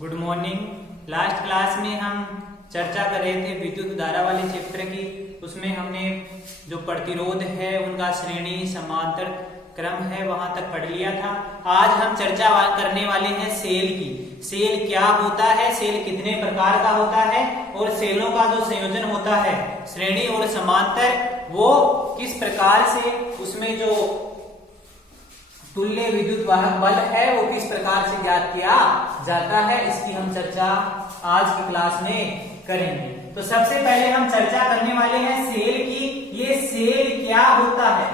Good morning. Last class में हम चर्चा कर रहे थे विद्युत धारा वाले चैप्टर की। उसमें हमने जो प्रतिरोध है उनका श्रेणी समांतर क्रम है वहां तक पढ़ लिया था। आज हम चर्चा करने वाले हैं सेल की। सेल क्या होता है, सेल कितने प्रकार का होता है और सेलों का जो संयोजन होता है श्रेणी और समांतर वो किस प्रकार से उसमें जो तुल्य विद्युत वाहक बल है वो किस प्रकार से ज्ञात किया जाता है, इसकी हम चर्चा आज की क्लास में करेंगे। तो सबसे पहले हम चर्चा करने वाले हैं सेल की। ये सेल क्या होता है,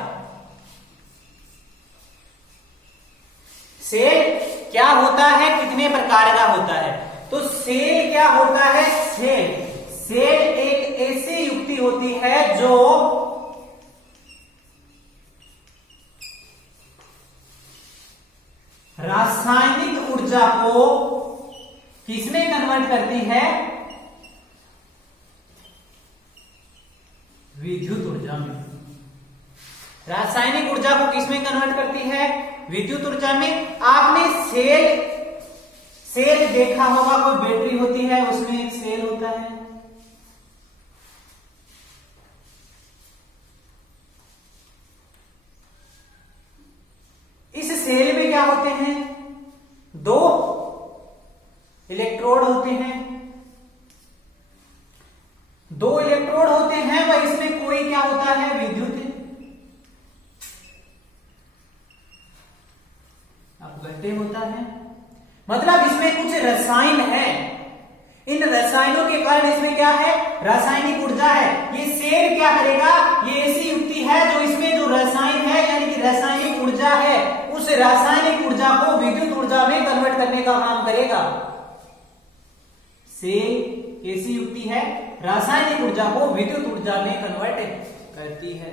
सेल क्या होता है, कितने प्रकार का होता है। तो सेल क्या होता है, सेल एक ऐसी युक्ति होती है जो रासायनिक ऊर्जा को किसमें कन्वर्ट करती है, विद्युत ऊर्जा में। रासायनिक ऊर्जा को किसमें कन्वर्ट करती है, विद्युत ऊर्जा में। आपने सेल देखा होगा, कोई बैटरी होती है उसमें एक सेल होता है। इस सेल में क्या होते हैं, दो इलेक्ट्रोड होते हैं, दो इलेक्ट्रोड होते हैं वह इसमें कोई क्या होता है, विद्युत अपघट्य होता है। मतलब इसमें कुछ रसायन है, इन रसायनों के कारण इसमें क्या है, रासायनिक ऊर्जा है। ये सेल क्या करेगा, ये ऐसी युक्ति है जो इसमें जो रसायन है यानी कि रासायनिक ऊर्जा है उस रासायनिक ऊर्जा को विद्युत ऊर्जा में कन्वर्ट करने का काम करेगा। सेल ऐसी युक्ति है रासायनिक ऊर्जा को विद्युत ऊर्जा में कन्वर्ट करती है।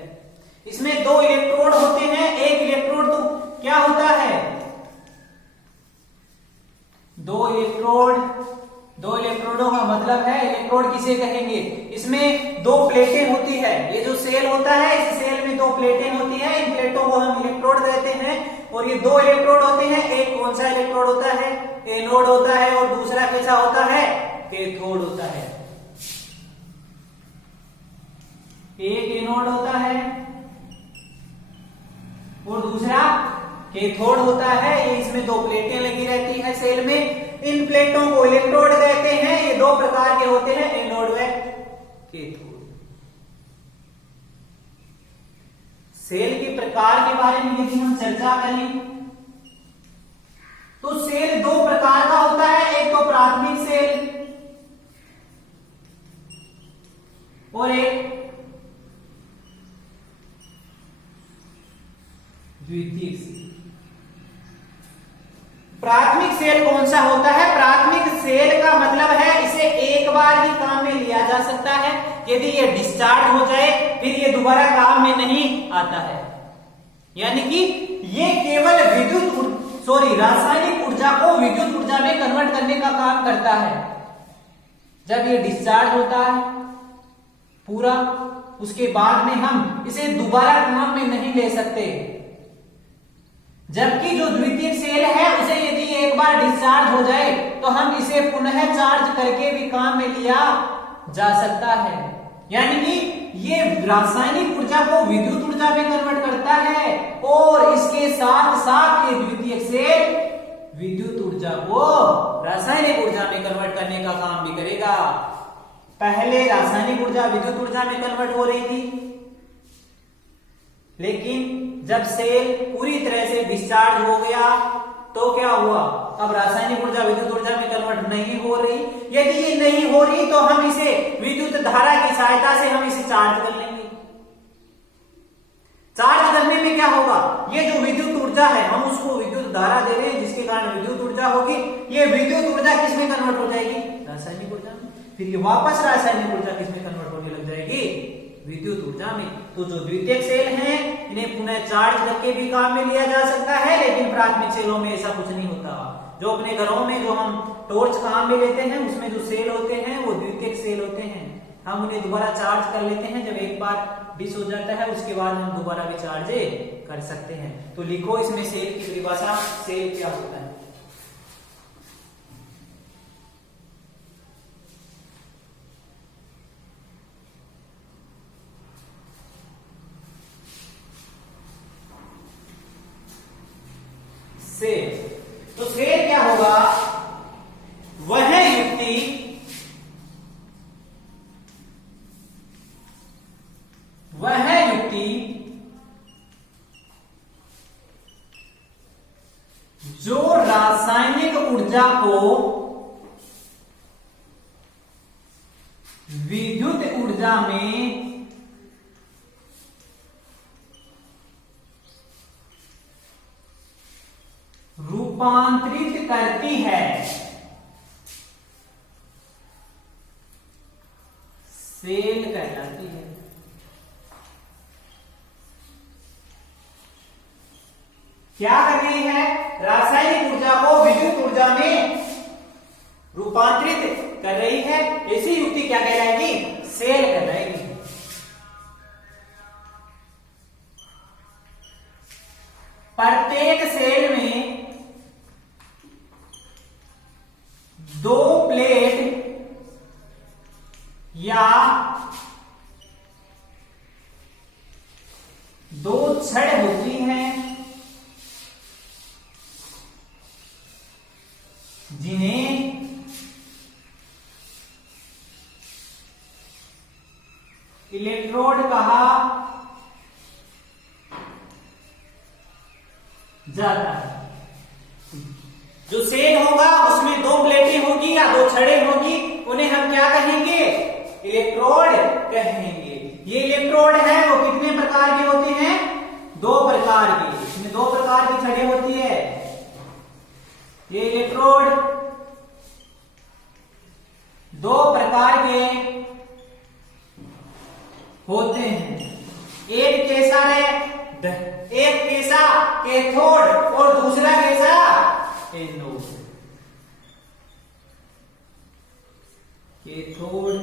इसमें दो इलेक्ट्रोड होते हैं, एक इलेक्ट्रोड तो क्या होता है, दो इलेक्ट्रोडों का मतलब है, इलेक्ट्रोड किसे कहेंगे, इसमें दो प्लेटें होती है। ये जो सेल होता है इस सेल में दो प्लेटें होती है, इन प्लेटों को हम इलेक्ट्रोड कहते हैं। और ये दो इलेक्ट्रोड होते हैं, एक कौन सा इलेक्ट्रोड होता है, एनोड होता है, और दूसरा कैसा होता है, कैथोड होता है। एक एनोड होता है और दूसरा कैथोड होता है। ये इसमें दो प्लेटें लगी रहती है सेल में, इन प्लेटों को इलेक्ट्रोड कहते हैं। ये दो प्रकार के होते हैं, एनोड व कैथोड। सेल के प्रकार के बारे में यदि हम चर्चा करें तो सेल दो प्रकार का होता है, एक तो प्राथमिक सेल और एक द्वितीयक सेल। प्राथमिक सेल कौन सा होता है, प्राथमिक सेल का मतलब है इसे एक बार ही काम में लिया जा सकता है। यदि ये डिस्चार्ज हो जाए फिर ये दोबारा काम में नहीं आता है, यानी कि ये केवल रासायनिक ऊर्जा को विद्युत ऊर्जा में कन्वर्ट करने का काम करता है। जब ये डिस्चार्ज होता है पूरा, उसके बाद में हम इसे दोबारा काम में नहीं ले सकते। जबकि जो द्वितीयक सेल है उसे यदि एक बार डिस्चार्ज हो जाए तो हम इसे पुनः चार्ज करके भी काम में लिया जा सकता है। यानी कि ये रासायनिक ऊर्जा को विद्युत ऊर्जा में कन्वर्ट करता है और इसके साथ साथ ये द्वितीयक सेल विद्युत ऊर्जा को रासायनिक ऊर्जा में कन्वर्ट करने का काम भी करेगा। पहले रासायनिक ऊर्जा विद्युत ऊर्जा में कन्वर्ट हो रही थी, लेकिन जब सेल पूरी तरह से डिस्चार्ज हो गया तो क्या हुआ, अब रासायनिक ऊर्जा विद्युत ऊर्जा में कन्वर्ट नहीं हो रही। यदि ये नहीं हो रही तो हम इसे विद्युत धारा की सहायता से हम इसे चार्ज कर लेंगे। चार्ज करने में क्या होगा, ये जो विद्युत ऊर्जा है हम उसको विद्युत धारा दे रहे हैं जिसके कारण विद्युत ऊर्जा होगी। ये विद्युत ऊर्जा किसमें कन्वर्ट हो जाएगी, रासायनिक ऊर्जा में। फिर ये वापस रासायनिक ऊर्जा किसमें कन्वर्ट होने लग जाएगी, विद्युत ऊर्जा में। तो जो द्वितीयक सेल हैं इन्हें पुनः चार्ज करके भी काम में लिया जा सकता है, लेकिन प्राथमिक सेलों में ऐसा कुछ नहीं होता। जो अपने घरों में जो हम टॉर्च काम में लेते हैं उसमें जो सेल होते हैं वो द्वितीयक सेल होते हैं। हम उन्हें दोबारा चार्ज कर लेते हैं, जब एक बार डिस हो जाता है उसके बाद हम दोबारा भी चार्ज कर सकते हैं। तो लिखो इसमें सेल की परिभाषा, सेल क्या होता है। सेल। तो सेल क्या होगा? वह युक्ति जो रासायनिक ऊर्जा को विद्युत ऊर्जा में रूपांतरित करती है, सेल कहलाती है। क्या कर रही है? रासायनिक ऊर्जा को विद्युत ऊर्जा में रूपांतरित कर रही है। ऐसी युक्ति क्या कहलाएगी? सेल कहलाएगी। प्रत्येक सेल में 2 प्लेट या 2 छड़ होती हैं, जिन्हें इलेक्ट्रोड कहा जाता है। जो सेल होगा उसमें 2 प्लेटें होगी या 2 छड़ें होगी, उन्हें हम क्या कहेंगे? इलेक्ट्रोड कहेंगे। ये इलेक्ट्रोड है वो कितने प्रकार के होते हैं? 2 प्रकार के। इसमें 2 प्रकार की छड़ें होती है। ये इलेक्ट्रोड 2 प्रकार के होते हैं। एक कैसा है? एक कैसा कैथोड और दूसरा कैसा एनोड। कैथोड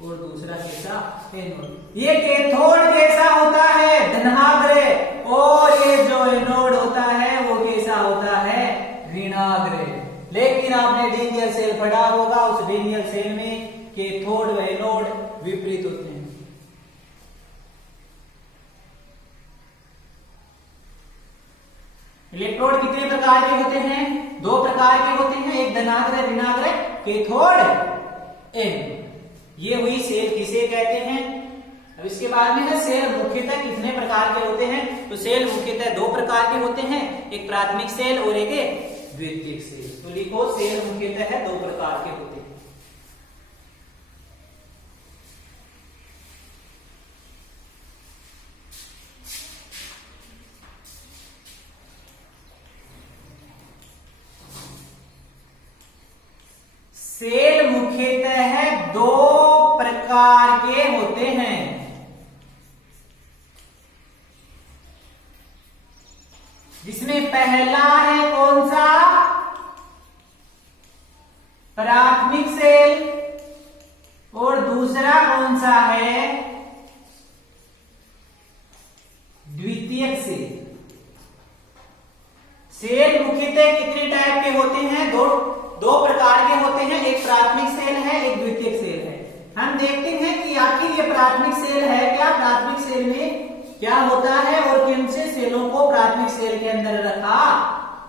और दूसरा कैसा एनोड। ये कैथोड कैसा होता है? धनाग्र। और ये जो एनोड होता है वो कैसा होता है? ऋणाग्र। लेकिन आपने डीनियल सेल पढ़ा होगा, उस डीनियल सेल में कैथोड व एनोड विपरीत होते हैं। इलेक्ट्रोड कितने प्रकार के होते हैं? 2 प्रकार के होते हैं, एक धनाग्र ऋणाग्र कैथोड एनोड। ये हुई सेल किसे कहते हैं। अब इसके बाद में है सेल मुख्यतः कितने प्रकार के होते हैं। तो सेल मुख्यतः 2 प्रकार के होते हैं, एक प्राथमिक सेल और एक द्वितीयक सेल। तो लिखो सेल मुख्यतः है 2 प्रकार के होते हैं। सेल मुख्यतः 2 प्रकार के होते हैं। जिसमें पहला है कौन सा? प्राथमिक सेल। और दूसरा कौन सा है? द्वितीयक सेल। सेल मुख्यतः कितने टाइप के होते हैं? 2 प्रकार के होते हैं, एक प्राथमिक सेल है, एक द्वितीयक सेल है। हम देखते हैं कि आखिर ये प्राथमिक सेल है क्या, प्राथमिक सेल में क्या होता है और किन से सेलों को प्राथमिक सेल के अंदर रखा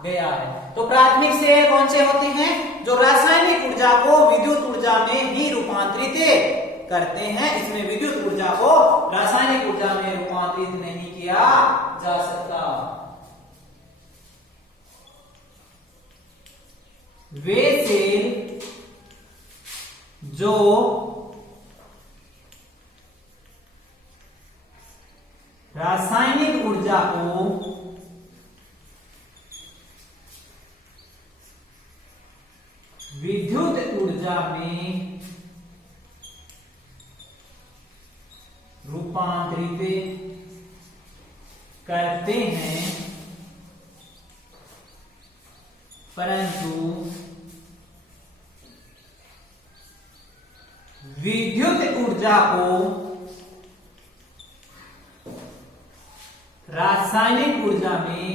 गया है। तो प्राथमिक सेल कौन से होते हैं? जो रासायनिक ऊर्जा को विद्युत ऊर्जा में ही रूपांतरित करते हैं। इसमें विद्युत ऊर्जा को रासायनिक ऊर्जा में रूपांतरित नहीं किया जा सकता। वे सेल जो रासायनिक ऊर्जा को विद्युत ऊर्जा में रूपांतरित करते हैं, परंतु विद्युत ऊर्जा को रासायनिक ऊर्जा में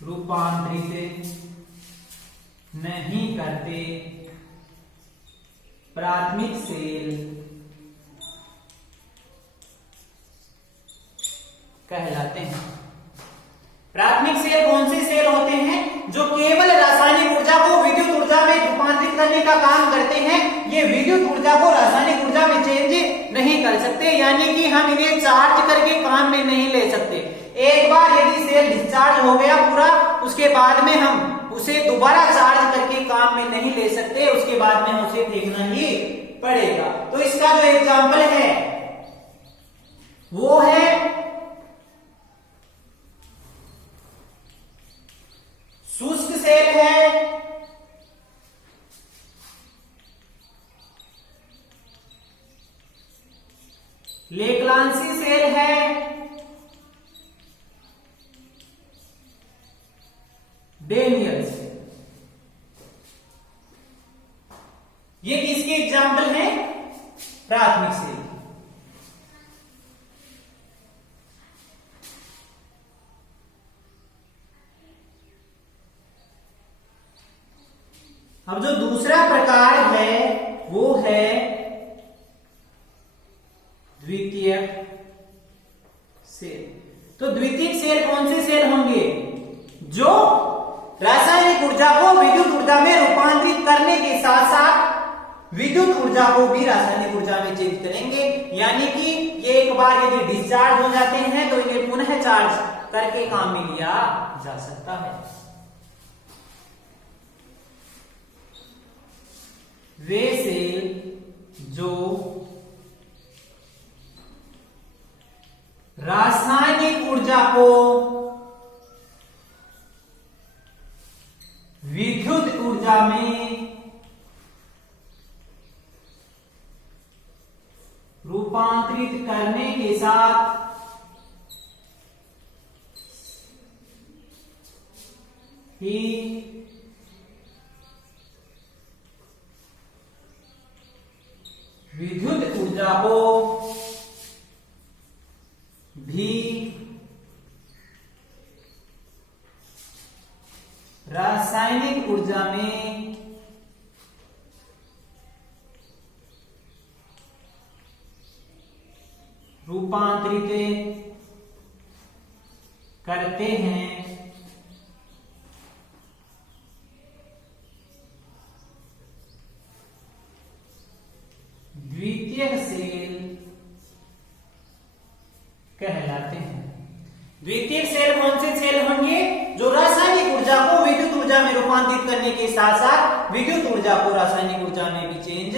रूपांतरित नहीं करते। प्राथमिक सेल कहलाते हैं। प्राथमिक सेल कौन से सेल होते हैं? जो केवल रासायनिक ऊर्जा को विद्युत ऊर्जा में रूपांतरित करने का काम करते हैं। ये विद्युत ऊर्जा को रासायनिक ऊर्जा में चेंज नहीं कर सकते, यानी कि हम इन्हें चार्ज करके काम में नहीं ले सकते। एक बार यदि सेल डिस्चार्ज हो गया पूरा, उसके बाद में हम उसे दोबारा चार्ज करके काम में नहीं ले सकते, उसके बाद में उसे फेंकना ही पड़ेगा। तो इसका जो एग्जाम्पल है वो है शुष्क सेल है, लेक्लांसी सेल है, डेनियल सेल। ये किसके एग्जाम्पल हैं? प्राथमिक सेल। अब जो दूसरा प्रकार है वो है द्वितीयक सेल। तो द्वितीयक सेल कौन से सेल होंगे? जो रासायनिक ऊर्जा को विद्युत ऊर्जा में रूपांतरित करने के साथ साथ विद्युत ऊर्जा को भी रासायनिक ऊर्जा में चेंज करेंगे, यानी कि ये एक बार यदि डिस्चार्ज हो जाते हैं तो इन्हें पुनः चार्ज करके काम में लिया जा सकता है। वे सेल जो रासायनिक ऊर्जा को विद्युत ऊर्जा में रूपांतरित करने के साथ ही विद्युत ऊर्जा को भी रासायनिक ऊर्जा में रूपांतरित करते हैं। द्वितीयक सेल कहलाते हैं। द्वितीयक सेल कौन से सेल होंगे? जो रासायनिक ऊर्जा को विद्युत ऊर्जा में रूपांतरित करने के साथ साथ विद्युत ऊर्जा को रासायनिक ऊर्जा में भी चेंज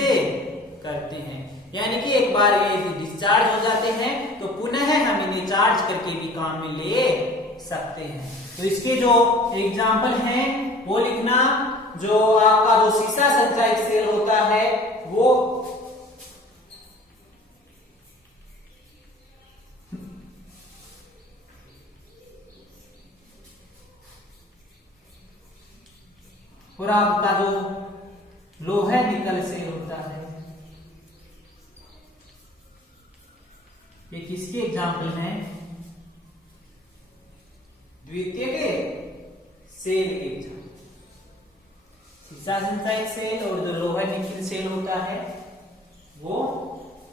करते हैं, यानी कि एक बार ये डिस्चार्ज हो जाते हैं तो पुनः हम इन्हें चार्ज करके भी काम में ले सकते हैं। तो इसके जो एग्जाम्पल हैं वो लिखना। जो आपका जो सीसा संचायक सेल होता है वो और आपका जो लोहा निकल सेल होता है, ये किसके एग्जाम्पल हैं? द्वितीयक सेल के एग्जाम्पल। सीसा संचायक सेल और जो लोहा निकल सेल होता है वो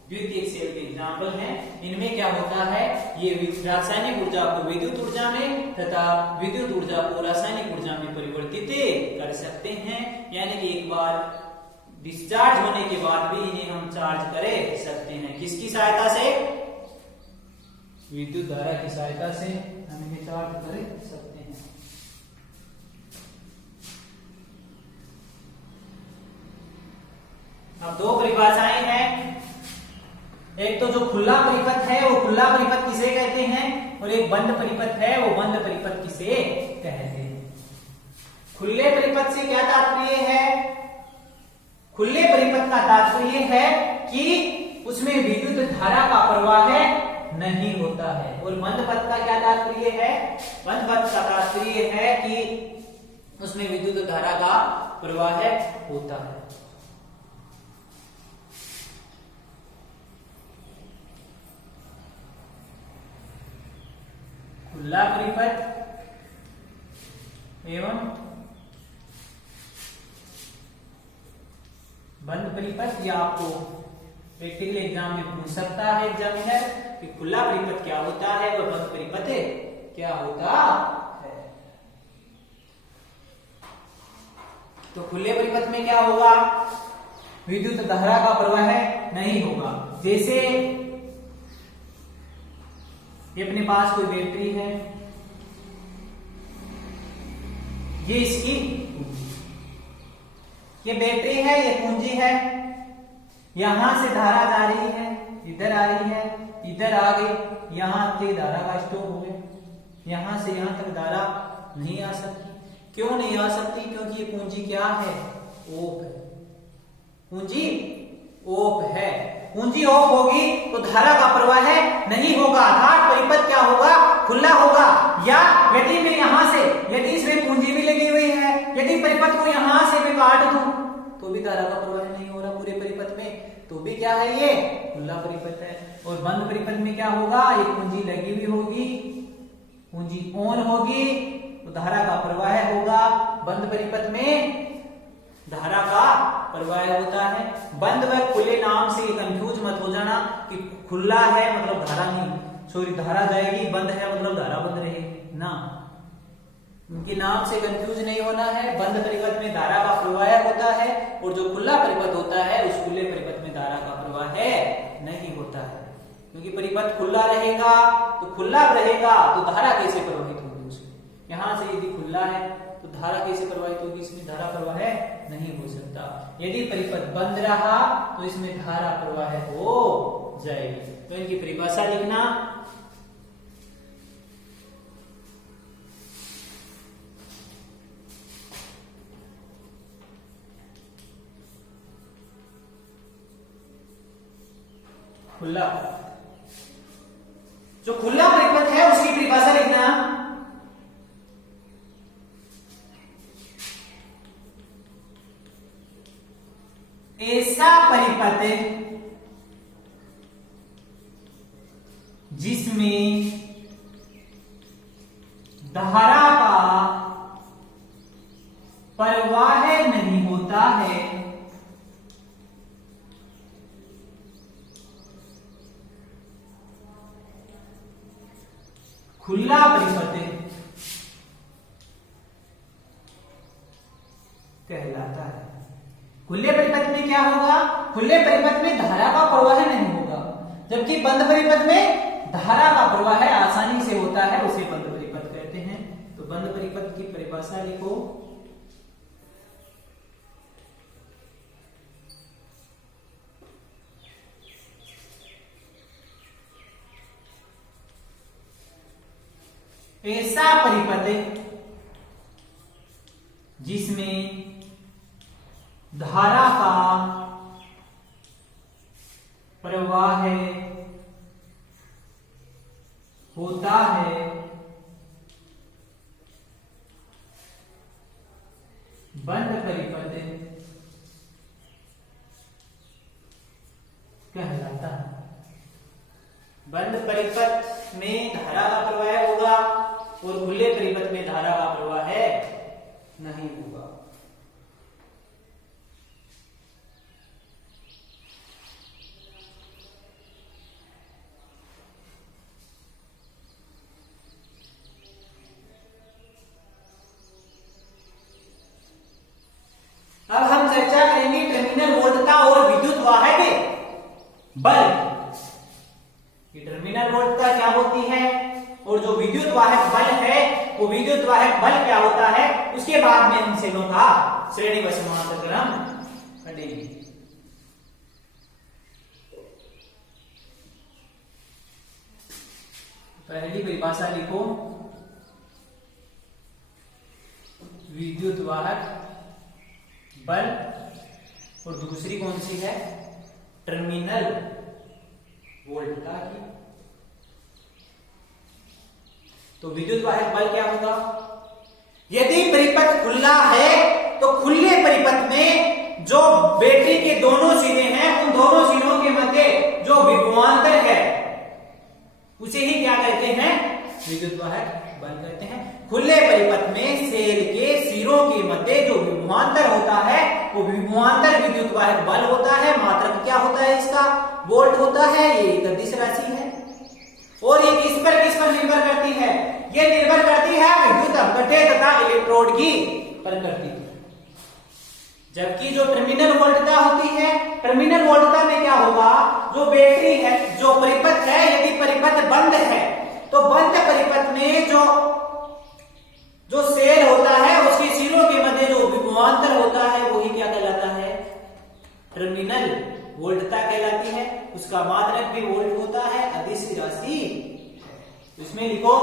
द्वितीयक सेल के एग्जाम्पल हैं। इनमें क्या होता है? ये रासायनिक ऊर्जा को विद्युत ऊर्जा में तथा विद्युत ऊर्जा को रासायनिक ऊर्जा में परिवर्तित कर सकते हैं, यानी कि एक बार डिस्चार्ज होने के बाद भी इन्हें हम चार्ज कर सकते हैं। किसकी सहायता से? विद्युत धारा की सहायता से हम इन्हें चार्ज कर सकते हैं। अब दो परिभाषाएं हैं। एक तो जो खुला परिपथ है वो खुला परिपथ किसे कहते हैं, और एक बंद परिपथ है वो बंद परिपथ किसे कहते हैं। खुले परिपथ से क्या तात्पर्य है? खुले परिपथ का तात्पर्य है कि उसमें विद्युत धारा का प्रवाह नहीं होता है। और बंद पथ का क्या तात्पर्य है? बंद पथ का तात्पर्य है कि उसमें विद्युत धारा का प्रवाह होता है। खुला परिपथ एवं बंद परिपथ, या आपको प्रैक्टिकल एग्जाम में पूछ सकता है एग्जामिनर कि खुला परिपथ क्या होता है और बंद परिपथ क्या होता है। तो खुले परिपथ में क्या होगा, विद्युत धारा का प्रवाह नहीं होगा। जैसे ये अपने पास कोई बैटरी है, ये इसकी ये बैटरी है, ये कुंजी है, यहां से धारा जा रही है, इधर आ रही है, इधर आ गई, यहां से धारा का स्टॉप हो गया, यहां से यहां तक धारा नहीं आ सकती। क्यों नहीं आ सकती? क्योंकि ये कुंजी क्या है, ओप है। कुंजी ओप है, कुंजी ओप होगी तो धारा का प्रवाह नहीं होगा, अर्थात परिपथ क्या होगा, खुला होगा। या यदि मैं यहां से, यदि इसमें कुंजी भी लगी हुई है, यदि परिपथ को यहां से मैं काट दूं तो भी धारा का प्रवाह नहीं हो रहा पूरे परिपथ में, तो भी क्या है, ये खुला परिपथ है। और बंद परिपथ में क्या होगा, ये कुंजी लगी हुई होगी, कुंजी ऑन होगी तो धारा का प्रवाह होगा। बंद परिपथ में धारा का प्रवाह होता है। बंद व खुले नाम से कंफ्यूज मत हो जाना कि खुला है मतलब धारा नहीं, सॉरी धारा जाएगी, बंद है मतलब धारा बंद रहेगी ना, उनके नाम से कंफ्यूज नहीं होना है। बंद परिपथ में धारा का प्रवाह होता है और जो खुला परिपथ होता है उस खुले परिपथ में धारा का प्रवाह नहीं होता है। क्योंकि परिपथ खुला रहेगा तो खुला रहेगा तो धारा कैसे प्रवाहित होगी उसमें, यहां से यदि खुला है तो धारा कैसे प्रवाहित होगी, इसमें धारा प्रवाह नहीं हो सकता। यदि परिपथ बंद रहा तो इसमें धारा प्रवाह हो जाएगी। तो इनकी परिभाषा लिखना, खुला, जो खुला परिपथ है उसकी परिभाषा लिखना, ऐसा परिपथ जिसमें धारा का प्रवाह नहीं होता है, खुला परिपथ कहलाता है। खुले परिपथ में क्या होगा, खुले परिपथ में धारा का प्रवाह नहीं होगा, जबकि बंद परिपथ में धारा का प्रवाह आसानी से होता है, उसे बंद परिपथ कहते हैं। तो बंद परिपथ की परिभाषा लिखो, ऐसा परिपथ जिसमें धारा का प्रवाह होता है, बंद परिपथ कहलाता है। बंद परिपथ में धारा का प्रवाह होगा और खुले परिपथ में धारा का प्रवाह नहीं होगा। अब हम चर्चा करेंगे टर्मिनल वोल्टता और विद्युत वाहक बल। टर्मिनल वोल्टता क्या होती है और जो विद्युत वाहक बल है वो विद्युत वाहक बल क्या होता है, उसके बाद में हम सेलों का श्रेणी व समांतर क्रम पढ़ेंगे। पहली परिभाषा लिखो, विद्युत वाहक बल, और दूसरी कौन सी है, टर्मिनल वोल्टता की। तो विद्युत वाहक बल क्या होगा, यदि परिपथ खुला है तो खुले परिपथ में जो बैटरी के दोनों सिरे हैं उन दोनों सिरों के मध्य जो विभवांतर है उसे ही क्या कहते हैं, विद्युत वाहक बल कहते हैं। खुले परिपथ में सेल के सिरों के मध्य जो विभवांतर होता है वो विभवांतर विद्युत वाहक बल होता है। मात्रक क्या होता है इसका, होता है, ये एक अदिश राशि है। और ये किस पर निर्भर करती है? ये निर्भर करती है विद्युत अपघट्य तथा इलेक्ट्रोड की प्रकृति पर। जबकि जो टर्मिनल वोल्टता होती है, टर्मिनल वोल्टता में क्या होगा, जो बैटरी है, जो परिपथ है, यदि परिपथ बंद है तो बंद परिपथ में जो सेल होता है उसके सिरों के मध्य जो विभवांतर होता है वही क्या कहलाता है? टर्मिनल वोल्टता कहलाती है। उसका मात्रक भी वोल्ट होता है, अदिश राशि। इसमें लिखो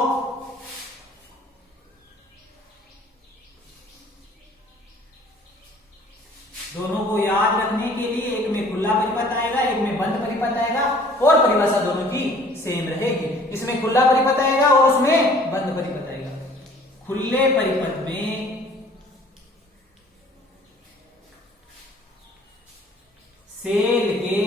दोनों को याद रखने के लिए, एक में खुला परिपथ आएगा, एक में बंद परिपथ आएगा, और परिभाषा दोनों की सेम रहेगी। इसमें खुला परिपथ आएगा और उसमें बंद परिपथ आएगा। खुले परिपथ में सेल के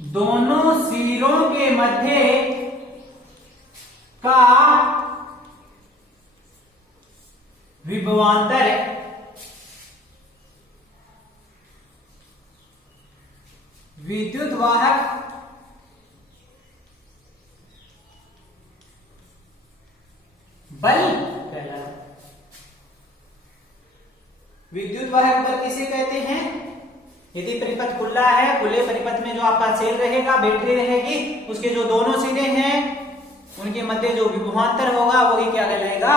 दोनों सिरों के मध्य का विभवांतर विद्युत वाहक बल कहलाता है। विद्युत वाहक बल किसे कहते हैं? यदि परिपथ खुला है, खुले परिपथ में जो आपका सेल रहेगा, बैटरी रहेगी, उसके जो दोनों सिरे हैं उनके मध्य जो विभवांतर होगा वही क्या कहलाएगा?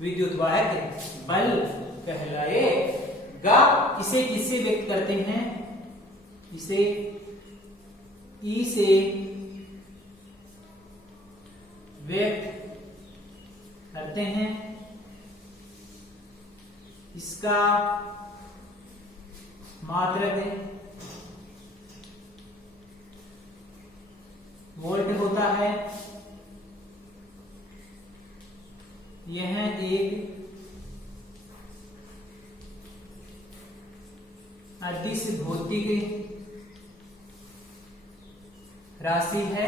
विद्युत वाहक बल कहलाएगा। इसे किससे व्यक्त करते हैं? इसे ई से व्यक्त करते हैं। इसका मात्रक वोल्ट होता है। यह एक अदिश भौतिक राशि है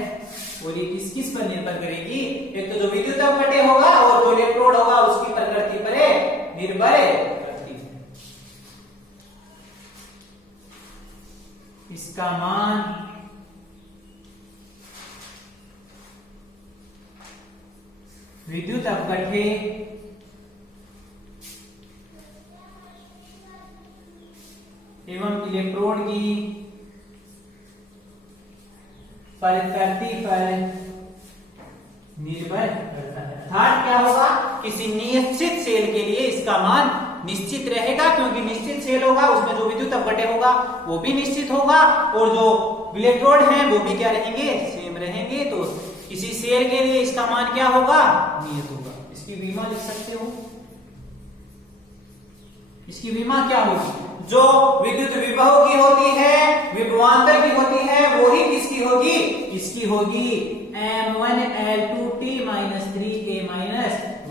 और ये किस पर निर्भर करेगी? एक तो जो विद्युत अपघट्य होगा और जो इलेक्ट्रोड होगा उसकी प्रकृति पर निर्भर करती है। इसका मान विद्युत अपघट्य एवं इलेक्ट्रोड की प्रकृति पर निर्भर करता है। अर्थात क्या होगा? किसी निश्चित सेल के लिए इसका मान निश्चित रहेगा, क्योंकि निश्चित सेल होगा उसमें जो विद्युत अपघट्य होगा वो भी निश्चित होगा और जो इलेक्ट्रोड हैं वो भी क्या रहेंगे? सेम रहेंगे। तो किसी सेल के लिए इसका मान क्या होगा? नियत होगा। इसकी विमा लिख सकते हो। इसकी विमा क्या होगी? जो विद्युत विभव की होती है, विभवांतर की होती है, वो ही किसकी होगी? इसकी होगी m1L2T - 3K -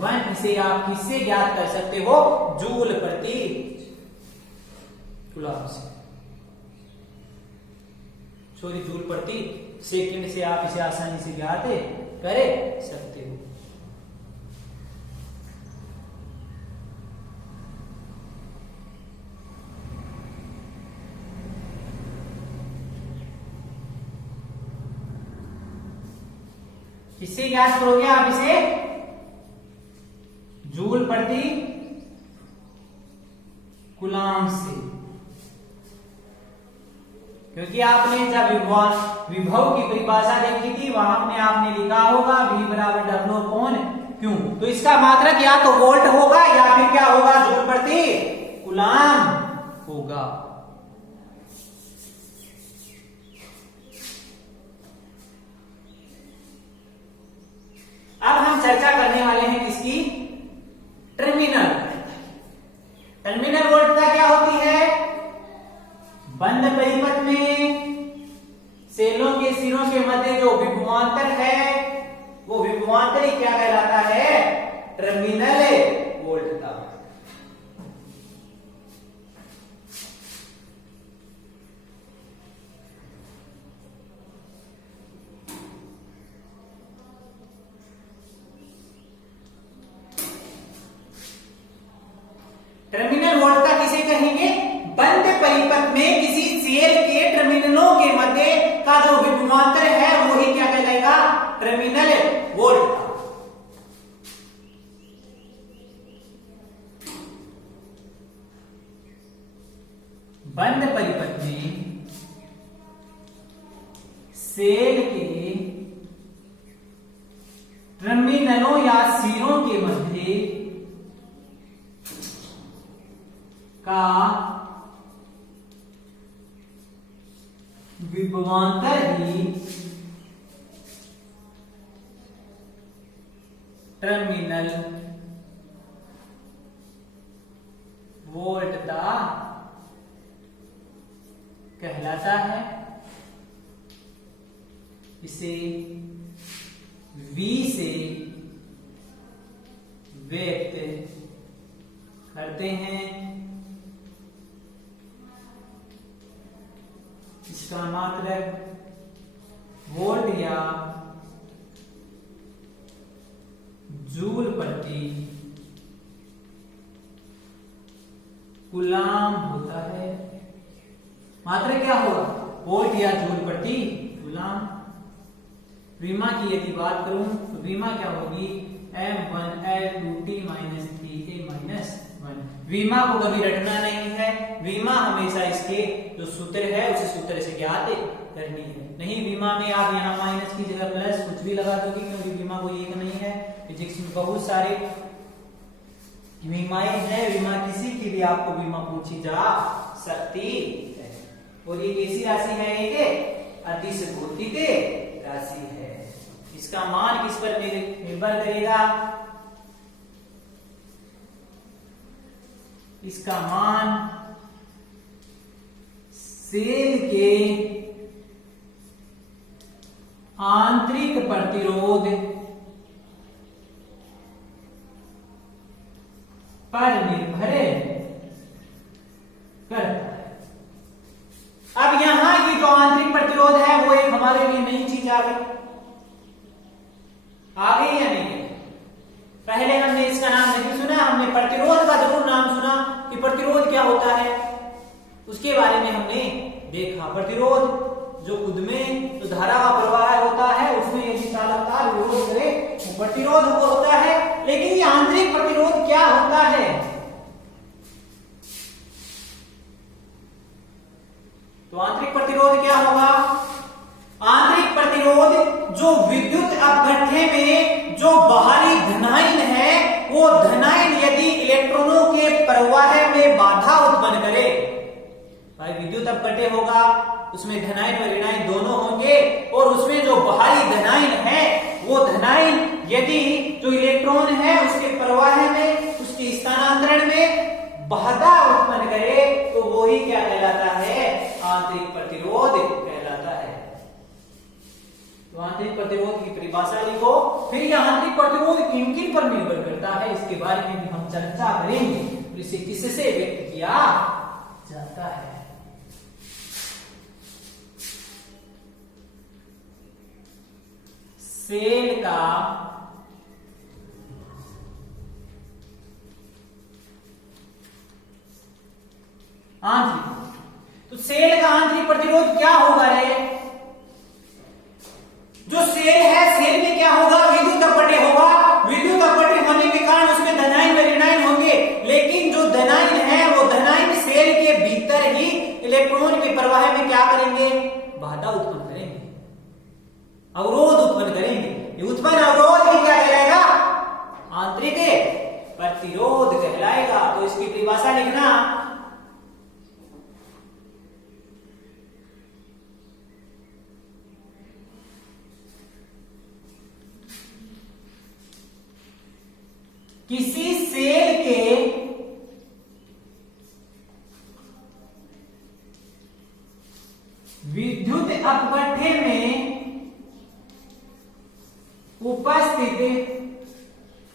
1। इसे आप किससे ज्ञात कर सकते हो? जूल प्रति कूलम्ब से, सॉरी जूल प्रति सेकंड से आप इसे आसानी से ज्ञात कर सकते हो। किससे ज्ञात करोगे आप इसे? जूल प्रति कूलम्ब से, क्योंकि आपने जब विभव की परिभाषा देखी थी वहां में आपने लिखा होगा V बराबर W/Q। तो इसका मात्रक या तो वोल्ट होगा या फिर क्या होगा? जूल प्रति कूलम्ब होगा। अब हम चर्चा करने वाले हैं किसकी? टर्मिनल वोल्टता क्या होती है? बंद परिपथ में सेलों के सिरों के मध्य जो विभवांतर है वो विभवांतर ही क्या कहलाता है? टर्मिनल वोल्टता। परिपथ में किसी सेल के टर्मिनलों के मध्य का जो विभवांतर है वो ही क्या कहलाएगा? Terminal volt. बंद परिपथ में सेल के टर्मिनलों या सिरों के मध्य का विभवांतर ही टर्मिनल वोल्टता कहलाता है। इसे V से व्यक्त करते हैं। इसका मतलब वोल्ट या जूल प्रति कूलाम होता है। मात्रा क्या होगा? वोल्ट या जूल प्रति कूलाम। विमा की यदि बात करूं तो विमा क्या होगी? m1L2T - 3A - 1। विमा को कभी रटना नहीं है, विमा हमेशा इसके जो सूत्र है उस सूत्र से ज्ञात करनी है। नहीं विमा में आप यहाँ माइनस की जगह प्लस कुछ भी लगा दोगे, क्योंकि विमा कोई एक नहीं है। फिजिक्स में बहुत सारे विमाएं हैं, विमा किसी की भी आपको विमा पूछी जा सकती है। और ये कैसी राशि है? एक अदिश भौतिक राशि है। इसका मान किस पर निर्भर करेगा? इसका मान सेल के आंतरिक प्रतिरोध पर निर्भर करता है। अब यहां ये जो आंतरिक प्रतिरोध है वो एक हमारे लिए नई चीज आ गई या नहीं? पहले हमने इसका नाम नहीं सुना, हमने प्रतिरोध का जरूर नाम सुना कि प्रतिरोध क्या होता है, उसके बारे में हमने देखा। प्रतिरोध जो खुद में जो धारा का प्रवाह होता है उसमें यदि चालकता विरोध करे वो प्रतिरोध वो होता है। लेकिन ये आंतरिक प्रतिरोध क्या होता है? तो आंतरिक प्रतिरोध क्या होगा? आंतरिक प्रतिरोध जो विद्युत अपघट्य में जो बाहरी धनायन है वो धनायन यदि इलेक्ट्रॉनों के प्रवाह में बाधा उत्पन्न करे, भाई विद्युत अपघट्य होगा उसमें धनायन और ऋणायन दोनों होंगे, और उसमें जो बाहरी धनायन है वो धनायन यदि जो इलेक्ट्रॉन है उसके प्रवाह में उसके स्थानांतरण में बाधा उत्पन्न करे तो वो ही क्या कहलाता है? आंतरिक प्रतिरोध कहलाता है। तो आंतरिक प्रतिरोध की परिभाषा लिखो। फिर यह आंतरिक प्रतिरोध किन किन पर निर्भर करता है इसके बारे में भी हम चर्चा करेंगे। इसे किससे व्यक्त किया जाता है? सेल का आंतरिक, तो सेल का आंतरिक प्रतिरोध क्या होगा रे? जो सेल है सेल में क्या होगा? विद्युत अपघट्य होगा। विद्युत अपघट्य होने के कारण उसमें धनायन व ऋणायन होंगे, लेकिन जो धनायन है वो धनायन सेल के भीतर ही इलेक्ट्रॉन के प्रवाह में क्या करेंगे? बाधा उत्पन्न करेंगे, अवरोध उत्पन्न करेंगे। उत्पन्न अवरोध ही क्या कहलाएगा? आंतरिक प्रतिरोध कहलाएगा। तो इसकी परिभाषा लिखना। किसी सेल के विद्युत अपघट्य में उपस्थित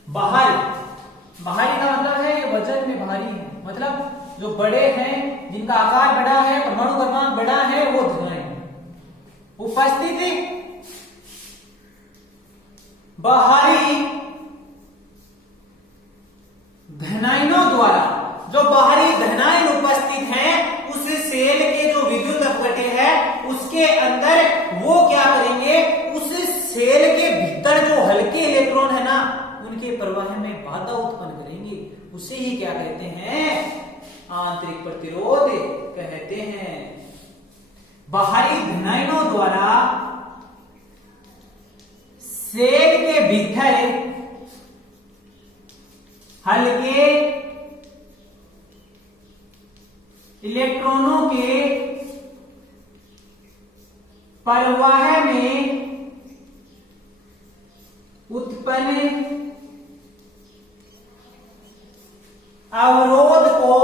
बाहरी, बाहरी का मतलब है ये वजन में भारी है, मतलब जो बड़े हैं जिनका आकार बड़ा है, परमाणु क्रमांक बड़ा है, वो धनायन। उपस्थित बाहरी धनायनों द्वारा, जो बाहरी धनायन उपस्थित हैं उस उसे ही क्या कहते हैं? आंतरिक प्रतिरोध कहते हैं। बाहरी घनायनों द्वारा सेल के भीतर हल्के इलेक्ट्रॉनों के प्रवाह में उत्पन्न अवरोध को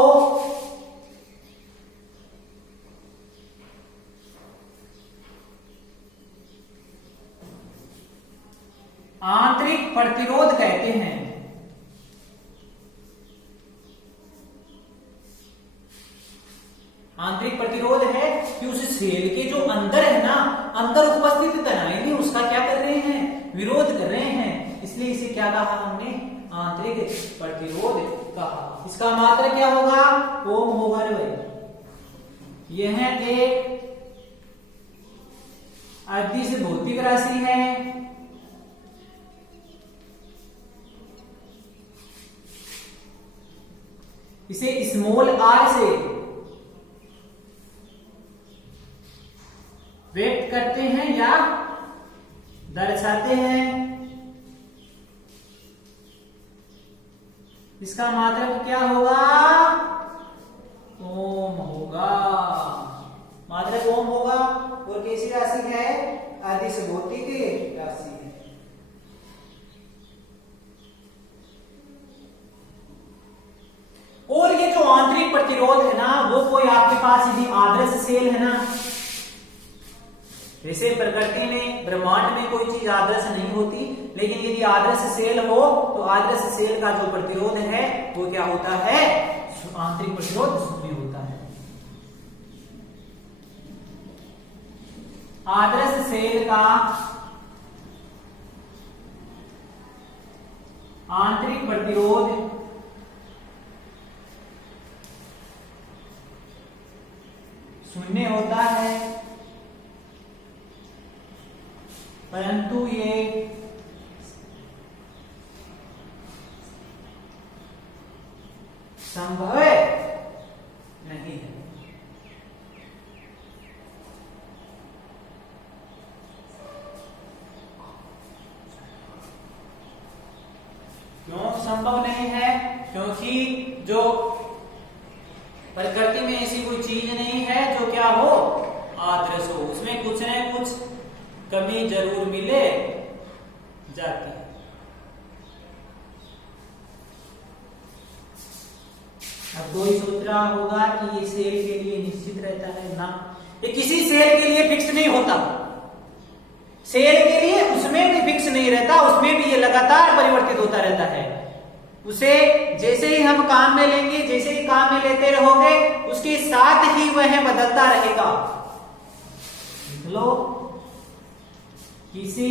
आंतरिक प्रतिरोध कहते हैं। आंतरिक प्रतिरोध है कि उस सेल के जो अंदर है ना, अंदर उपस्थित तनाएं उसका क्या कर रहे हैं? विरोध कर रहे हैं, इसलिए इसे क्या कहा हमने? आंतरिक प्रतिरोध कहा। इसका मात्रा क्या होगा? ओम होगा रे भाई। यह एक अदिश भौतिक राशि है। इसे स्मॉल आर से व्यक्त करते हैं या दर्शाते हैं। इसका मात्रक क्या होगा? ओम होगा। मात्रक ओम होगा। और कैसी राशि है? अदिश भौतिक राशि है। और ये जो आंतरिक प्रतिरोध है ना, वो कोई आपके पास यदि आदर्श सेल है ना, वैसे प्रकृति में ब्रह्मांड में कोई चीज आदर्श नहीं होती, लेकिन यदि आदर्श सेल हो तो आदर्श सेल का जो प्रतिरोध है वो क्या होता है? आंतरिक प्रतिरोध शून्य होता है। आदर्श सेल का आंतरिक प्रतिरोध शून्य होता है, परंतु ये संभव नहीं है। क्यों संभव नहीं है? क्योंकि जो प्रकृति में ऐसी कोई चीज नहीं है जो क्या हो? आदर्श हो। उसमें कुछ न कुछ कमी जरूर मिले जाती है। अब कोई सोच रहा होगा कि ये सेल के लिए निश्चित रहता है ना, ये किसी सेल के लिए फिक्स नहीं होता। सेल के लिए उसमें भी फिक्स नहीं रहता, उसमें भी ये लगातार परिवर्तित होता रहता है। उसे जैसे ही हम काम में लेंगे, जैसे ही काम में लेते रहोगे, उसके साथ ही वह बदलता रहेगा। लो, किसी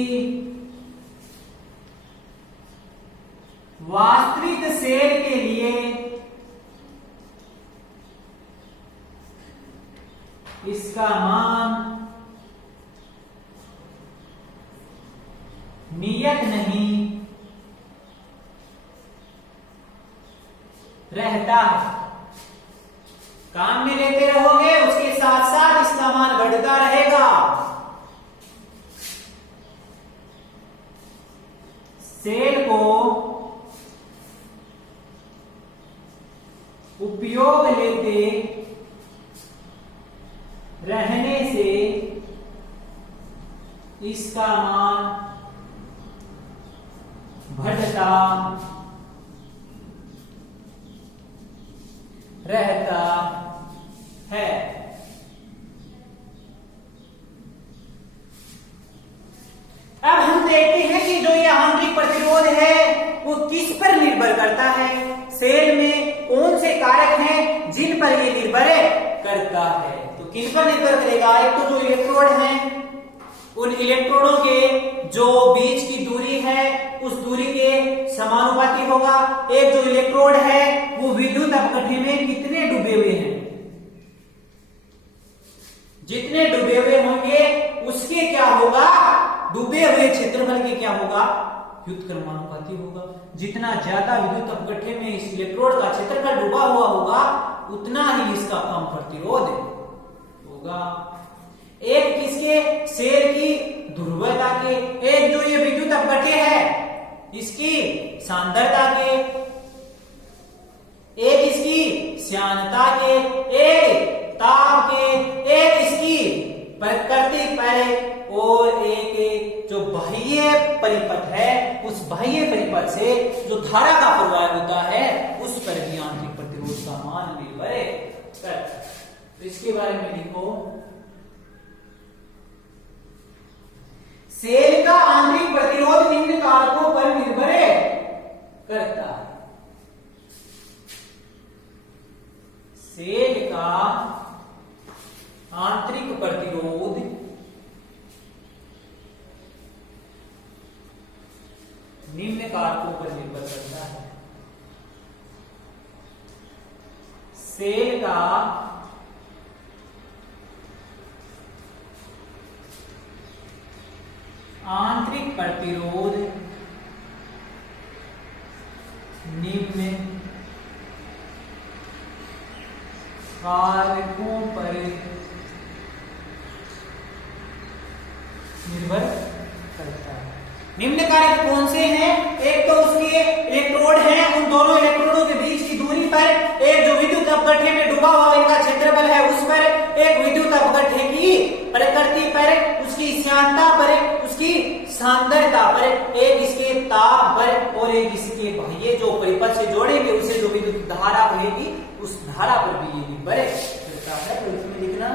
वास्तविक सेल के लिए इसका मान नियत नहीं रहता है। काम में लेते रहोगे, उसके साथ साथ इसका मान बढ़ता रहेगा। सेल को उपयोग लेते रहने से इसका मान बढ़ता रहता है। अब हम देखते हैं कि जो ये आंतरिक प्रतिरोध है वो किस पर निर्भर करता है। सेल में कौन से कारक हैं जिन पर ये निर्भर करता है? तो किन पर निर्भर करेगा? एक तो जो इलेक्ट्रोड हैं, उन इलेक्ट्रोडों के जो बीच की दूरी है उस दूरी के समानुपाती होगा। एक जो इलेक्ट्रोड है वो विद्युत अपघट्य में कितने डूबे हुए हैं, जितने डूबे हुए होंगे उसके क्या होगा? डूबे हुए क्षेत्रफल के क्या होगा? व्युत्क्रमानुपाती होगा। जितना ज्यादा विद्युत अपघट्य में इस इलेक्ट्रोड का क्षेत्रफल डूबा हुआ होगा उतना ही इसका कम प्रतिरोध होगा। एक किसके, सेल की ध्रुवता के, एक जो ये विद्युत अपघट्य है इसकी सांद्रता के, एक इसकी श्यानता के, एक ताप के, एक इसकी प्रकृति पर, और एक जो बाह्य परिपथ है उस बाह्य परिपथ से जो धारा का प्रवाह होता है उस पर भी आंतरिक प्रतिरोध का मान निर्भर करता है। तो इसके बारे में लिखो, सेल का आंतरिक प्रतिरोध निम्न कारकों पर निर्भर करता है। सेल का आंतरिक प्रतिरोध निम्न कारकों पर निर्भर करता है। सेल का आंतरिक प्रतिरोध निम्न कारकों पर निर्भर करता है। निम्न कारक कौन से हैं? एक तो उसके इलेक्ट्रोड हैं, उन दोनों इलेक्ट्रोडों के बीच की दूरी पर, एक जो विद्युत अपघट्य में डूबा हुआ इनका क्षेत्रफल है उस पर, एक विद्युत अपघट्य की प्रकृति पर, उसकी श्यानता पर, उसकी सांद्रता पर, एक इसके ताप पर, और एक इसके बाह्य जो परिपथ से जोड़ेंगे उसे जो विद्युत धारा बहेगी उस धारा पर भी ये निर्भर करता है। तो इसमें लिखना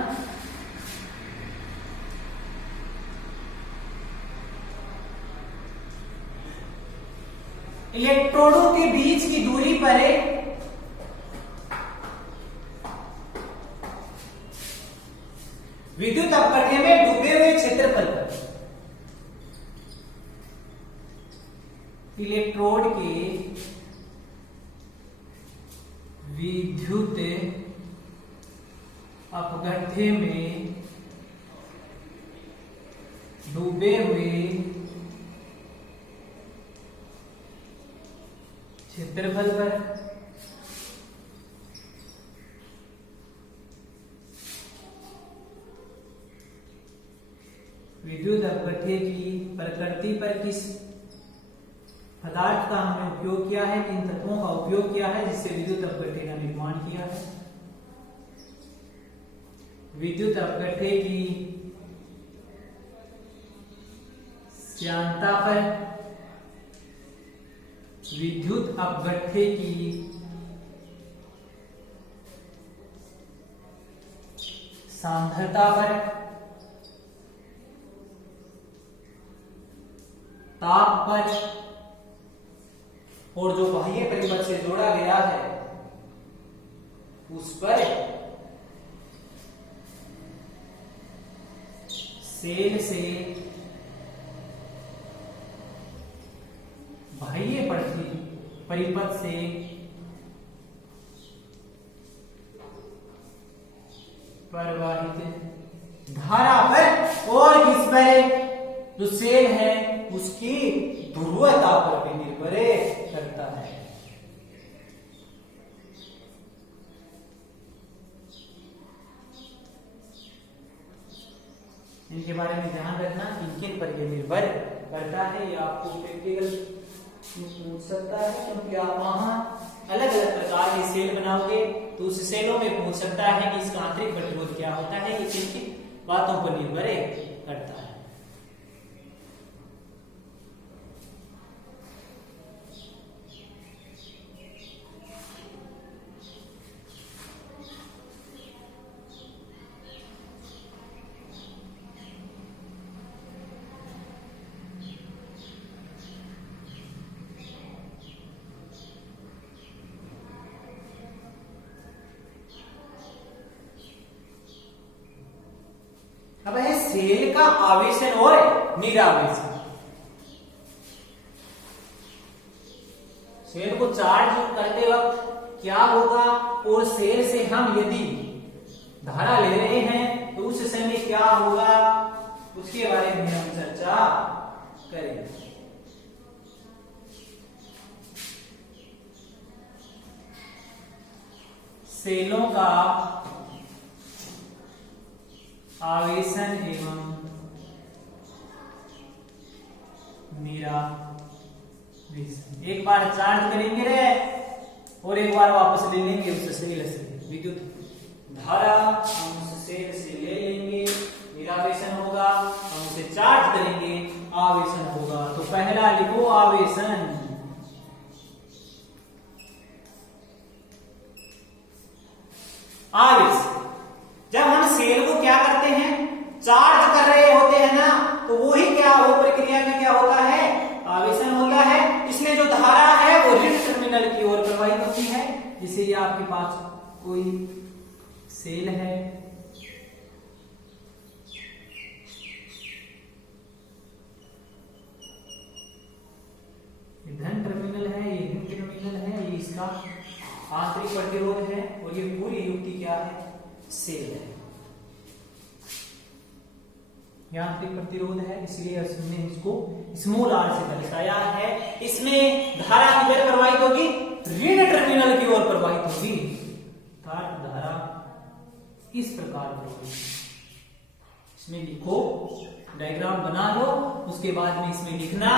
इलेक्ट्रोडों के बीच की दूरी पर विद्युत अपघट्य में डूबे हुए क्षेत्रफल पर इलेक्ट्रोड के विद्युत अपघट्य में डूबे हुए क्षेत्रफल पर विद्युत अपघट्य की प्रकृति पर किस पदार्थ का हमने उपयोग किया है, किन तत्वों का उपयोग किया है जिससे विद्युत अपघट्य का निर्माण किया है। विद्युत अपघट्य की श्यानता पर, विद्युत अपघट्य की सांद्रता पर, ताप पर, और जो बाह्य परिपथ से जोड़ा गया है उस पर सेल से बाह्य परिपथ से प्रवाहित धारा पर और इस पर जो सेल है उसकी ध्रुवता पर भी निर्भर करता है। इनके बारे में ध्यान रखना, किन पर यह निर्भर करता है। ये आपको प्रैक्टिकल पूछ सकता है क्योंकि आप वहां अलग अलग प्रकार के सेल बनाओगे तो उस सेलों में पूछ सकता है कि इसका आंतरिक प्रतिरोध क्या होता है। ये किन किन बातों पर निर्भर करता है। अब है सेल का आवेशन और निरावेशन। सेल को चार्ज करते वक्त क्या होगा और सेल से हम यदि धारा ले रहे हैं तो उस समय क्या होगा उसके बारे में हम चर्चा करेंगे। सेलों का आवेशन एवं निरावेशन। एक बार चार्ज करेंगे रे और एक बार वापस ले लेंगे उस सेल से विद्युत धारा, हम उस सेल से ले लेंगे, निरावेशन होगा, हम उसे चार्ज करेंगे, आवेशन होगा। तो पहला लिखो आवेशन, आवेश। जब हम सेल को क्या करते हैं, चार्ज कर रहे होते हैं ना, तो वो ही क्या, वो प्रक्रिया में क्या होता है, आवेशन होता है। इसमें जो धारा है वो ऋण टर्मिनल की ओर प्रवाहित होती है। जैसे ये आपके पास कोई सेल है, धन टर्मिनल है, ये ऋण टर्मिनल है, ये इसका आंतरिक प्रतिरोध है और ये पूरी युक्ति क्या है, सेल है। ये आंतरिक प्रतिरोध है, इसलिए हमने इसको स्मॉल आर से दर्शाया है। इसमें धारा किधर प्रवाहित होगी, ऋण टर्मिनल की ओर प्रवाहित होगी। धारा इस प्रकार होगी। इसमें लिखो, डायग्राम बना लो, उसके बाद में इसमें लिखना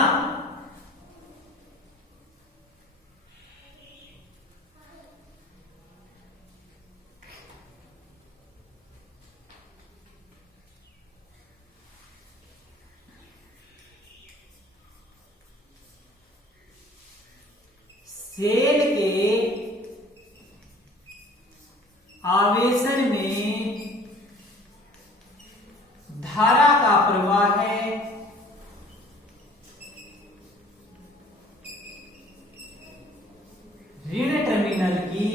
सेल के आवेशन में धारा का प्रवाह है ऋण टर्मिनल की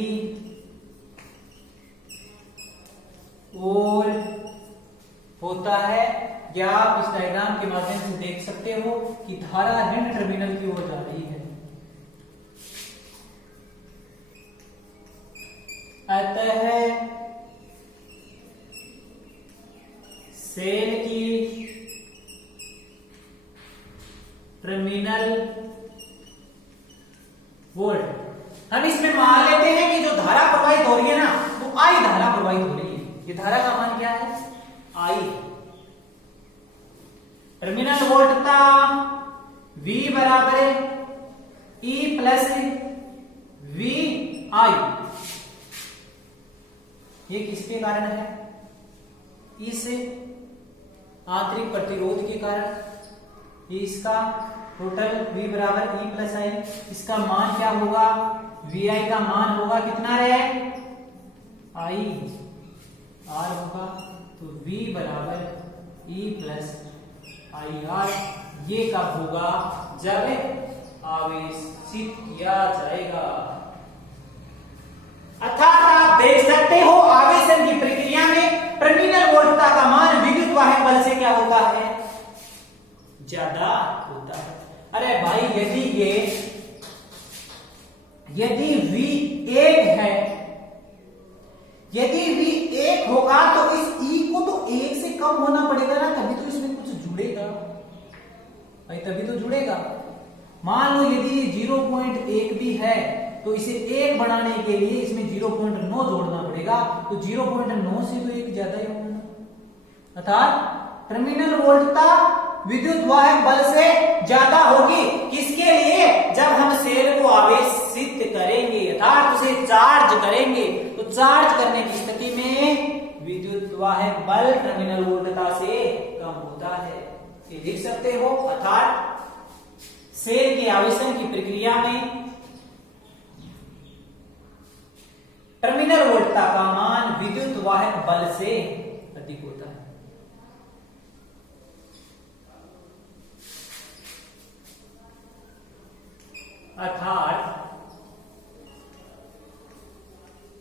ओर होता है। या आप इस डायग्राम के माध्यम से देख सकते हो कि धारा ऋण टर्मिनल की ओर जा रही है। अतः सेल की टर्मिनल वोल्ट, हम इसमें मान लेते हैं कि जो धारा प्रवाहित हो रही है ना, वो आई धारा प्रवाहित हो रही है। ये धारा का मान क्या है, आई। टर्मिनल वोल्टता V बराबर है E प्लस वी आई। ये किसके कारण है, इस आंतरिक प्रतिरोध के कारण। ये इसका टोटल V बराबर E प्लस आई, इसका मान क्या होगा, VI का मान होगा कितना रहे, I R होगा। तो V बराबर E प्लस आई आर। ये कब होगा, जब आवेशित किया जाएगा। अर्थात आप देख सकते हो आवेशन की प्रक्रिया में टर्मिनल वोल्टता का मान विद्युत वाहक बल से क्या होता है, ज्यादा होता है। अरे भाई यदि V 1 है, यदि V 1 होगा तो इस E को तो 1 से कम होना पड़ेगा ना, तभी तो इसमें कुछ जुड़ेगा भाई, तभी तो जुड़ेगा। मान लो यदि 0.1 भी है तो इसे 1 बनाने के लिए इसमें 0.9 जोड़ना पड़ेगा, तो 0.9 से तो 1 ज्यादा ही होगा। अर्थात टर्मिनल वोल्टता विद्युत वाहक बल से ज्यादा होगी। किसके लिए, जब हम सेल को आवेशित करेंगे अर्थात उसे चार्ज करेंगे, तो चार्ज करने की स्थिति में विद्युत वाहक बल टर्मिनल वोल्टता से कम होता है। ये लिख सकते हो। अर्थात सेल के आवेशन की प्रक्रिया में टर्मिनल वोल्टता का मान विद्युत वाहक बल से अधिक होता है। अर्थात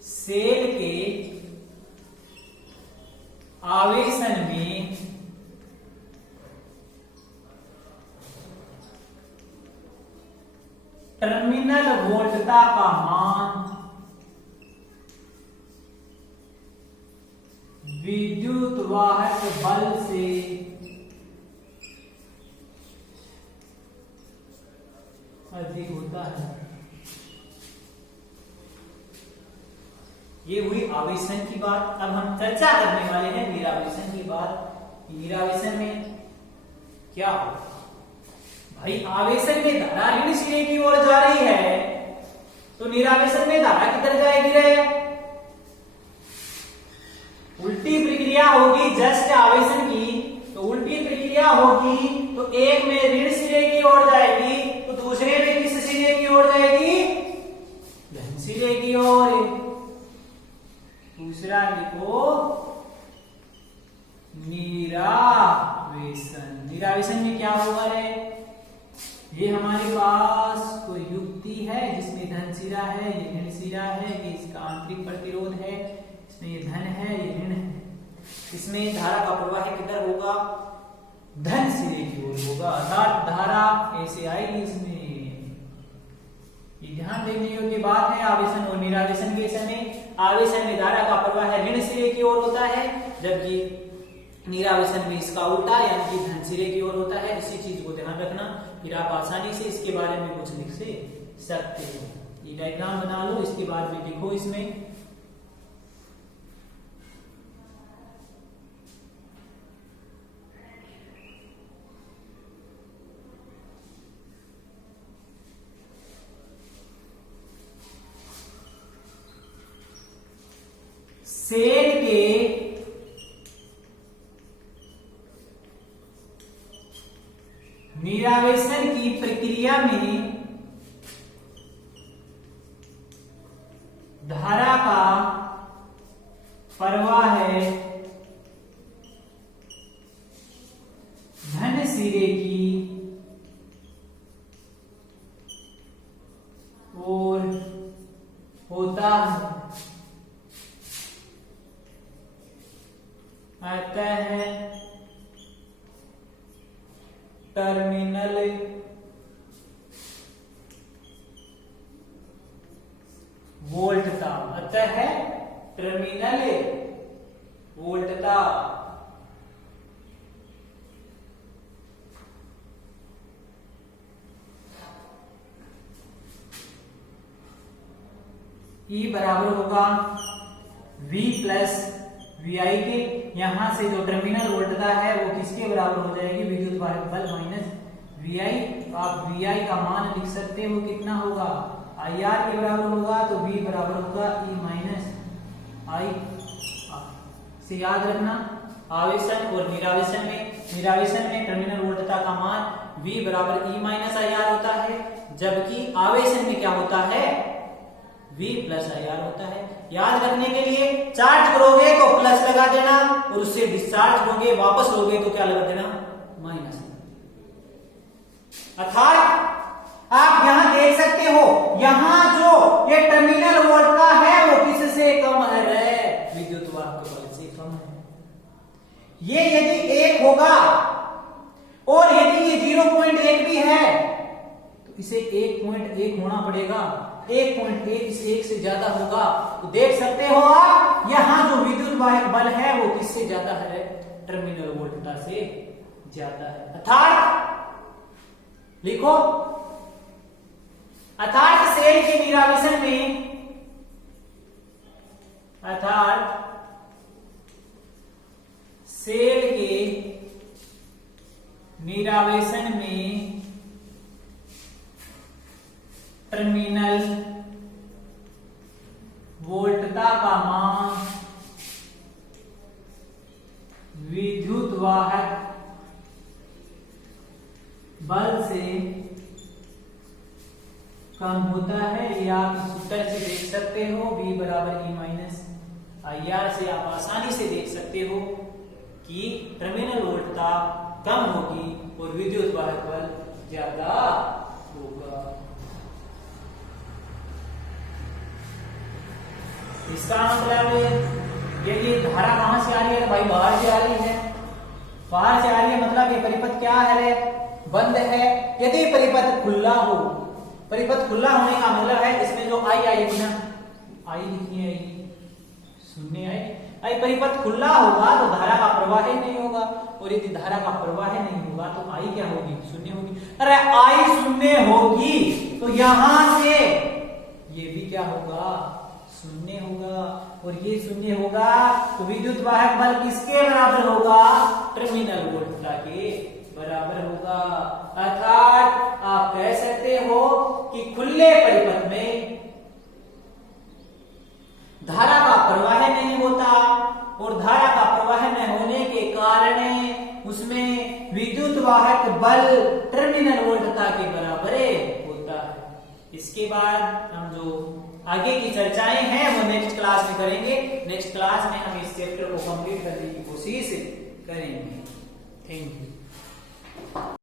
सेल के आवेशन में टर्मिनल वोल्टता का मान विद्युत वाहक बल से अधिक होता है। ये आवेशन की बात। अब हम चर्चा करने वाले हैं निरावेशन की बात। निरावेशन में क्या होगा भाई, आवेशन में धारा ऋण सिरे की ओर जा रही है तो निरावेशन में धारा किधर जाएगी रे? उल्टी प्रक्रिया होगी जस्ट आवेशन की, तो उल्टी प्रक्रिया होगी तो एक में ऋण सिरे की ओर जाएगी तो दूसरे में किस सिरे की ओर जाएगी? धन सिरे की ओर। दूसरा लिखो निरावेशन। निरावेशन में क्या होगा रे? ये हमारे पास कोई युक्ति है जिसमें धन सिरा है, ये ऋण सिरा है, ये इसका आंतरिक प्रतिरोध है, इसमें ये धन है, ये ऋण है। इसमें धारा का प्रवाह किधर होगा? धन सिरे की ओर होगा, अर्थात धारा ऐसे आएगी इसमें। ये ध्यान देने योग्य बात है। आवेशन और निरावेशन के समय आवेशन में धारा का प्रवाह ऋण सिरे की ओर होता है, जबकि निरावेशन में इसका उल्टा यानी कि धन सिरे की ओर होता है। इसी चीज को ध्यान रखना, फिर आप आसानी से इसके बारे में कुछ लिख सकते हो। ये डायग्राम बना लो, इसके बाद में लिखो इसमें। सेल के निरावेशन की प्रक्रिया में धारा का प्रवाह है धन सिरे की ओर होता है। अतः टर्मिनल वोल्टता, अतः टर्मिनल वोल्टता E बराबर होगा V प्लस VI के। यहां से जो टर्मिनल वोल्टता है वो किसके बराबर हो जाएगी? विद्युत वाहक बल माइनस VI। तो आप VI का मान लिख सकते हो, कितना होगा? IR के बराबर होगा, तो V बराबर होगा E माइनस I। से याद रखना, आवेशन और निरावेशन में टर्मिनल वोल्टता का मान V बराबर E माइनस IR होता है, जबकि आवेशन में क्या होता है? V प्लस IR होता है। याद रखने के लिए चार्ज करोगे तो प्लस लगा देना और उससे डिस्चार्ज लोगे वापस लोगे तो क्या लगा देना? माइनस। अर्थात आप यहां देख सकते हो, यहां जो ये टर्मिनल वोल्टता है वो किससे कम है? विद्युत वाहक बल से कम है। ये यदि 1 होगा और यदि ये 0.1 भी है तो इसे 1.1 होना पड़ेगा। 1.1 इस 1 से ज्यादा होगा तो देख सकते हो आप यहां जो विद्युत वाहक बल है वो किससे ज्यादा है? टर्मिनल वोल्टता से ज्यादा है। अर्थात लिखो, अर्थात सेल के निरावेशन में, अर्थात सेल के निरावेशन में टर्मिनल वोल्टता का मान विद्युत वाहक बल से कम होता है। ये आप सूत्र से देख सकते हो, V बराबर E माइनस IR से आप आसानी से देख सकते हो कि टर्मिनल वोल्टता कम होगी और विद्युत वाहक बल ज्यादा होगा। इसका मतलब ये धारा कहां से आ रही है? भाई बाहर से आ रही है। बाहर से आ रही है मतलब ये परिपथ क्या है? बंद है। यदि परिपथ खुला हो, परिपथ खुला होने का मतलब है इसमें जो आई आएगी ना, आई लिखनी है, शून्य आई परिपथ खुला होगा तो धारा का प्रवाह ही नहीं होगा, और यदि धारा का प्रवाह नहीं होगा तो आई क्या होगी? शून्य होगी। अरे आई शून्य होगी तो यहां से ये भी क्या होगा? शून्य होगा। और ये शून्य होगा तो विद्युत वाहक बल किसके बराबर होगा? टर्मिनल वोल्टता के बराबर होगा। अर्थात आप कह सकते हो कि खुले परिपथ में धारा का प्रवाह नहीं होता और धारा का प्रवाह न होने के कारण उसमें विद्युत वाहक बल टर्मिनल वोल्टता के बराबर होता है। इसके बाद हम जो आगे की चर्चाएं हैं वो नेक्स्ट क्लास में करेंगे। नेक्स्ट क्लास में हम इस चैप्टर को कंप्लीट करने की कोशिश करेंगे। Thank you.